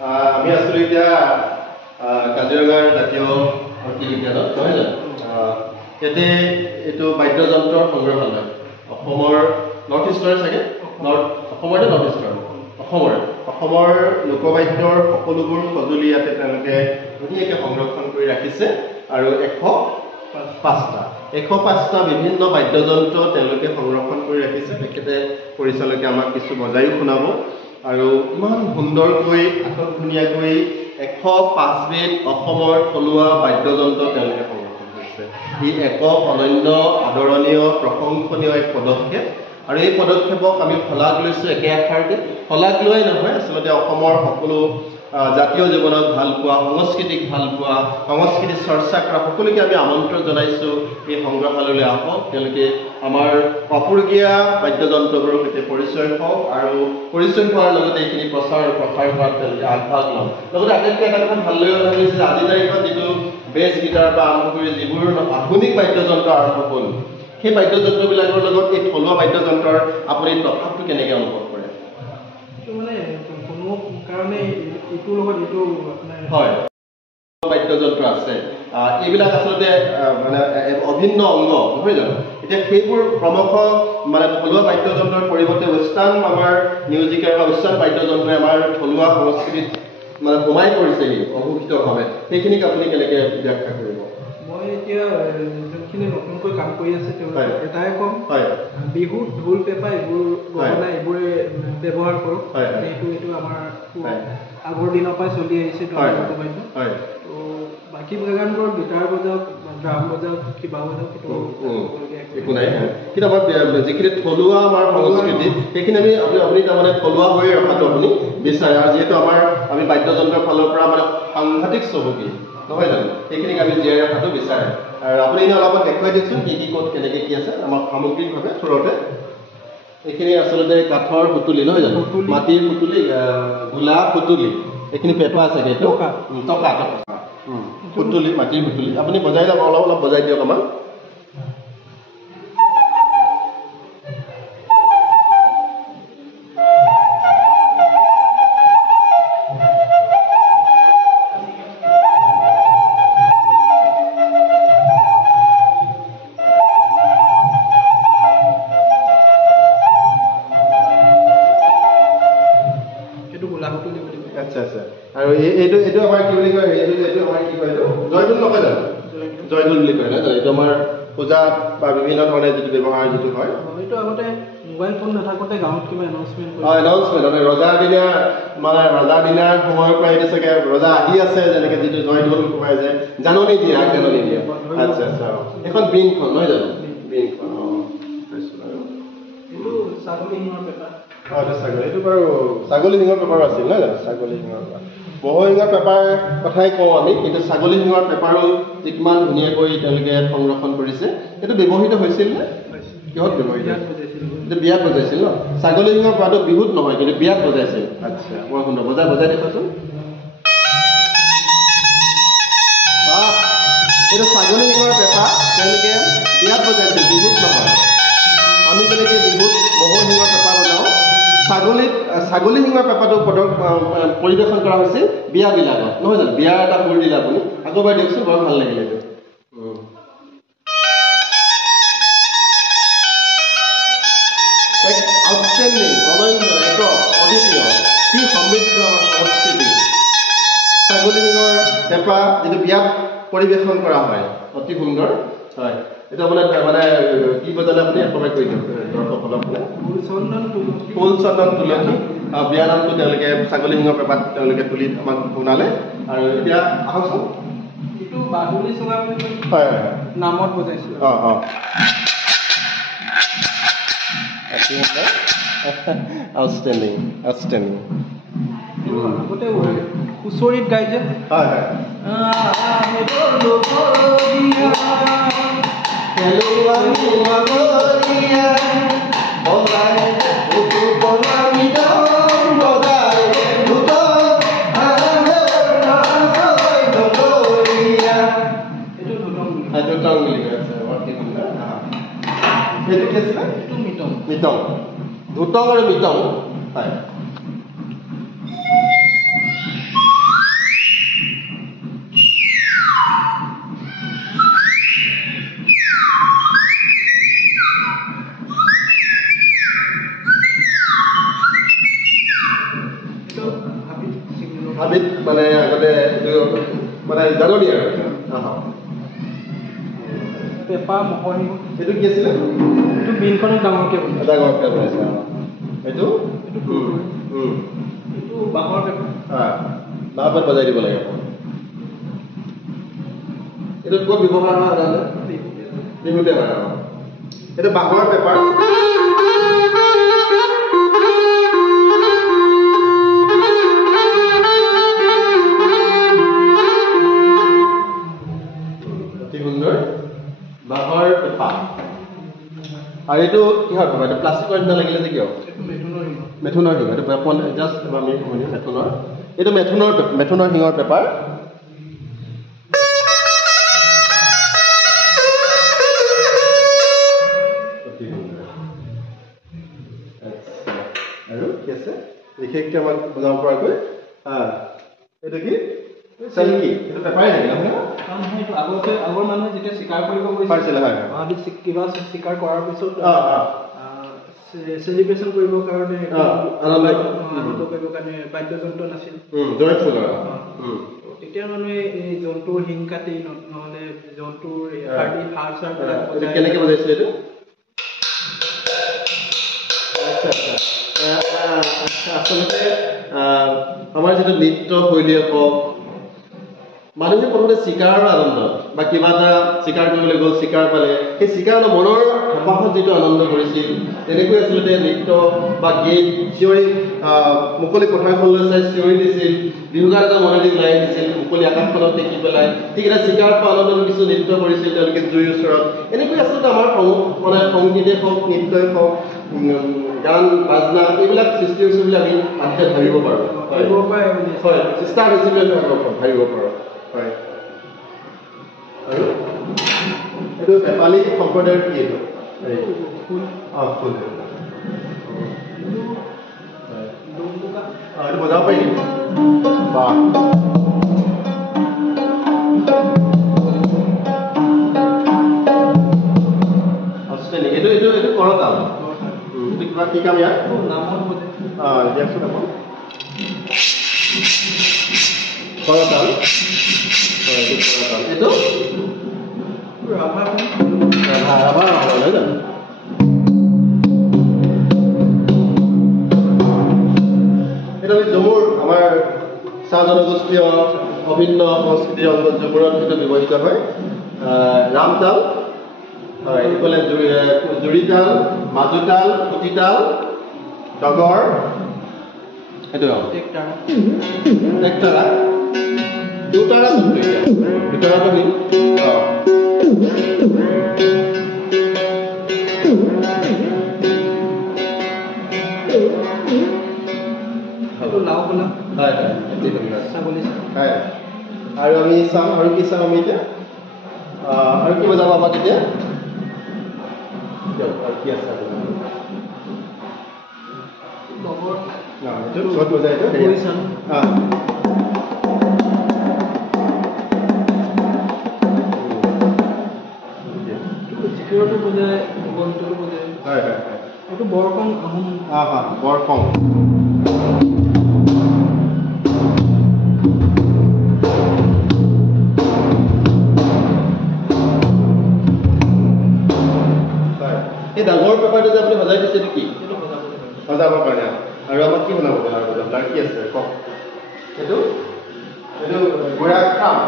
আমি আছিলো এতিয়া কাজিৰঙাৰ জাতীয় হৰ্তি উদ্যানত নহয় জানো ইয়াতে এইটো বাদ্যযন্ত্ৰৰ সংগ্ৰহালয় অসমৰ নৰ্থ ইষ্টৰ চাগে অসমৰতে নৰ্থ ইষ্টৰ অসমৰ লোকবাদ্যৰ সকলোবোৰ সঁজুলি ইয়াতে তেওঁলোকে ধুনীয়াকৈ সংৰক্ষণ কৰি ৰাখিছে আৰু 105টা বিভিন্ন বাদ্যযন্ত্ৰ তেওঁলোকে সংৰক্ষণ কৰি ৰাখিছে তেখেতে পৰিচালকে আমাক কিছু বজাইও শুনাব আৰু ইমান সুন্দৰকৈ ধুনীয়াকৈ 105 বিধ অসমৰ থলুৱা বাদ্যযন্ত্ৰ তেওঁলোকে সংৰক্ষণ কৰিছে ই এক অনন্য আদৰণীয় প্ৰশংসনীয় এক পদক্ষেপ আৰু এই পদক্ষেপক আমি শলাগ লৈছো একে আষাৰতে শলাগ লোৱাই নহয় আচলতে অসমৰ সকলো জাতীয় জীৱনক ভাল পোৱা সংস্কৃতিক ভাল পোৱা সংস্কৃতি চৰ্চা কৰা সকলোকে আমি আমন্ত্ৰণ জনাইছো এই সংগ্ৰহালয়লৈ আহক তেওঁলোকে আমাৰ অপূৰ্গীয়া বাদ্যযন্ত্ৰবোৰৰ সৈতে পৰিচয় হওক আৰু পৰিচয় হোৱাৰ লগতে এইখিনি প্ৰচাৰ কৰাত তেওঁলোকে আগভাগ লওক লগতে আটাইতকৈ এটা কথা ভাল লগা হৈছে যে আজিৰ তাৰিখত যিটো বেছ গীটাৰ পৰা আৰম্ভ কৰি যিবোৰ আধুনিক বাদ্যযন্ত্ৰ আৰম্ভ হ'ল সেই বাদ্যযন্ত্ৰবিলাকৰ লগত এই থলুৱা বাদ্যযন্ত্ৰৰ আপুনি তফাৎটো কেনেকৈ অনুভৱ কৰে মানে কোনো কাৰণে ইটোৰ লগত ইটো হয় বাদ্যযন্ত্ৰ আছে এইবিলাক আচলতে মানে অভিন্ন অংগ নহয় জানো এতিয়া সেইবোৰ ক্ৰমশঃ মানে থলুৱা বাদ্যযন্ত্ৰৰ পৰিৱৰ্তে ৱেষ্টাৰ্ণ আমাৰ মিউজিকৰ বা ৱেষ্টাৰ্ণ বাদ্যযন্ত্ৰই আমাৰ থলুৱা সংস্কৃতিত মানে সোমাই পৰিছেহি অঘোষিতভাৱে সেইখিনিক আপুনি কেনেকৈ ব্যাখ্যা কৰিব মই এতিয়া যোনখিনি নতুনকৈ কাম কৰি আছে তেওঁলোকক এটাই ক'ম বিহুত ঢোল পেঁপা এইবোৰ গহনা এইবোৰে ব্যৱহাৰ কৰোঁ এইটো আমাৰ আগৰ দিনৰ পৰাই চলি আহিছে ত' বাকী গানবোৰত গীটাৰ বজাওক ড্ৰাম বজাওক কিবা বজাওক সেইটো একো নাই কিন্তু আমাৰ যিখিনি থলুৱা আমাৰ সংস্কৃতি সেইখিনি আপুনি তাৰমানে থলুৱা হৈ ৰখাটো আপুনি বিচাৰে আৰু যিহেতু আমি বাদ্যযন্ত্ৰৰ ফালৰ পৰা মানে সাংঘাতিক চহকী নহয় জানো সেইখিনিক আমি জীয়াই ৰখাটো বিচাৰে আৰু আপুনি এনে অলপমান দেখুৱাই দিয়কচোন কি ক'ত কেনেকৈ কি আছে আমাৰ সামগ্ৰিকভাৱে থোৰতে এইখিনি আচলতে কাঠৰ সুতুলি নহয় জানো মাটিৰ সুতুলি গোলা সুতুলি এইখিনি পেঁপা আছে টকা সুতুলি মাটিৰ সুতুলি আপুনি বজাই লওক অলপ বজাই দিয়ক আমাক আৰু এইটো আমাৰ কি বুলি কয় এইটো আমাৰ কি কয় এইটো জয়দুল নকয় জানো জয়দুল বুলি কয় নহয় জানো এইটো আমাৰ পূজাত বা বিভিন্ন ধৰণে যিটো ব্যৱহাৰ যিটো হয় এইটো আগতে মোবাইল ফোন নাথাকোঁতে গাঁৱত কিবা এনাউন্সমেণ্ট ৰজাৰ দিনাৰ সময়ৰ পৰা এইটো চাগে ৰজা আহি আছে যেনেকৈ যিটো জয়দুল কোবাই যে জাননী দিয়ে আচ্ছা এখন বিনখন নহয় জানো বিনখন এইটো ছাগলী শিঙৰ পেপাৰ এইটো বাৰু ছাগলী শিঙৰ পেপাৰো আছিল নহয় জানো ছাগলী শিঙৰ পেপাৰ ম'হৰ শিঙৰ পেপাৰ কথাই কওঁ আমি কিন্তু ছাগলী শিঙৰ পেপাৰো যে কিমান ধুনীয়াকৈ তেওঁলোকে সংৰক্ষণ কৰিছে সেইটো ব্যৱহৃত হৈছিল নে কিহত ব্যৱহৃত এইটো বিয়াত বজাইছিল ন ছাগলী শিঙৰ পেপাৰটো বিহুত নহয় কিন্তু বিয়াত বজাইছিল আচ্ছা বৰ সুন্দৰ বজাই দেখুৱাচোন এইটো ছাগলী শিঙৰ পেপা তেওঁলোকে বিয়াত বজাইছিল বিহুত নহয় আমি যেনেকৈ বিহুত ম'হৰ শিঙৰ পেপা বজাওঁ ছাগলী শিঙৰ পেপাটো পৰিৱেশন কৰা হৈছিল বিয়াবিলাকত নহয় জানো বিয়াৰ এটা সুৰ দিলে আপুনি আকৌ এবাৰ দিয়কচোন বৰ ভাল লাগিলে এইটো আউটষ্টেণ্ডিং অনন্য এক অদ্বিতীয় কি সমৃদ্ধ আমাৰ সংস্কৃতি ছাগলী শিঙৰ পেপা যিটো বিয়াত পৰিৱেশন কৰা হয় অতি সুন্দৰ হয় এটা মানে কি বজালে আপুনি একেবাৰে কৈ দিয়ক দৰ্শকসকলক ফুলচন্দন তুলসী বিয়া নামটো তেওঁলোকে ছাগলী শিঙৰ পেপাত তেওঁলোকে তুলি আমাক শুনালে আৰু এতিয়া আহকচোন এইটো বাদুলি চুঙা হয় নামত বজাইছোঁ আউটষ্টেণ্ডিং আগতে হুঁচৰিত গাই যে হয় মিটং ধুতং আৰু মিটং হয় হাবিত মানে আগতে মানে জাননী আৰু পেপা মহৰ শিঙৰ এইটো কি আছিলে এইটো বিনখনক ডাঙৰকৈ বনাইছে এইটো এইটো বাঁহৰ পেপা বাঁহত বজাই দিব লাগে এইটো ক'ত ব্যৱহাৰ হয় সাধাৰণতে বিহুতে হয় এইটো বাঁহৰ পেপাৰ বাঁহৰ পেপা আৰু এইটো কিহৰ পেপা এইটো প্লাষ্টিকৰ নিচিনা লাগিলে যে কিয় মেথুনৰ শিঙ এইটো জাষ্ট আমি শুনি এইটো মেথুনৰ শিঙৰ পেপাৰ আৰু কি আছে বিশেষকৈ আমাক বুজাব পৰাকৈ এইটো কি চেলকি এইটো পেপাৰে থাকে আগৰ মানুহে যেতিয়া চিকাৰ কৰিব গৈছিলে কিবা চিকাৰ কৰাৰ পিছত চেলিব্ৰেশ্যন কৰিবৰ কাৰণে আনন্দ কৰিবৰ কাৰণে বাদ্যযন্ত্ৰ নাছিল তেতিয়া মানুহে এই জন্তুৰ শিং কাটি নহ'লে জন্তুৰ সাৰ চাৰ কেনেকৈ বজাইছিলে এইটো আচলতে আমাৰ যিটো নৃত্য শৈলীয়ে হওক মানুহে প্ৰথমতে চিকাৰৰ আনন্দ বা কিবা এটা চিকাৰ কৰিবলৈ গ'ল চিকাৰ পালে সেই চিকাৰৰ মনৰ হেঁপাহত যিটো আনন্দ কৰিছিল তেনেকৈ আচলতে নৃত্য বা গীত চিঞৰি মুকলি পথাৰখনলৈ চাই চিঞৰি দিছিল বিহুগান এটা মনেদি ওলাই দিছিল মুকলি আকাশখনত দেখি পেলাই ঠিক এটা চিকাৰ পোৱা আনন্দত কিছু নৃত্য কৰিছিল তেওঁলোকে জুইৰ ওচৰত এনেকৈ আচলতে আমাৰ মানে সংগীতে হওক নৃত্যই হওক গান বাজনা এইবিলাক সৃষ্টি হৈছে বুলি আমি আনতে ভাবিব পাৰোঁ হয় চেষ্টা হৈছে বুলি ভাবিব পাৰোঁ হয় আৰু এইটো নেপালী সম্প্ৰদায়ৰ কি এইটো ফুল এইটো বজাব পাৰি নেকি বাহ এইটো কৰতাল এইটো কিবা কি কাম ইয়াৰ দিয়কচোন আকৌ কৰতাল এইটো ৰাভা নহয় জানো এইটো আমি জম্মুৰ আমাৰ চাহ জনগোষ্ঠীয় অভিন্ন সংস্কৃতিৰ অংগ জম্মুৰত সেইটো ব্যৱহৃত হয় ৰামতাল হয় এইফালে জুৰিতাল মাজুতাল পুতিতাল ডগৰ সেইটো একতাৰা দুটাৰা ভিতৰত আমি হয় হয় আৰু আমি চাম আৰু কি চাম আমি এতিয়া আৰু কি বজাব আমাক এতিয়া আৰু কি আছে এইটো বজাই হয় হয় হয় এইটো বৰকং আহোম বৰকং এই ডাঙৰ পেপাৰটো যে আপুনি সজাই দিছে কি সজাবৰ কাৰণে আৰু আমাক কি বনাব আৰু কি আছে কওক এইটো গুড়া খাম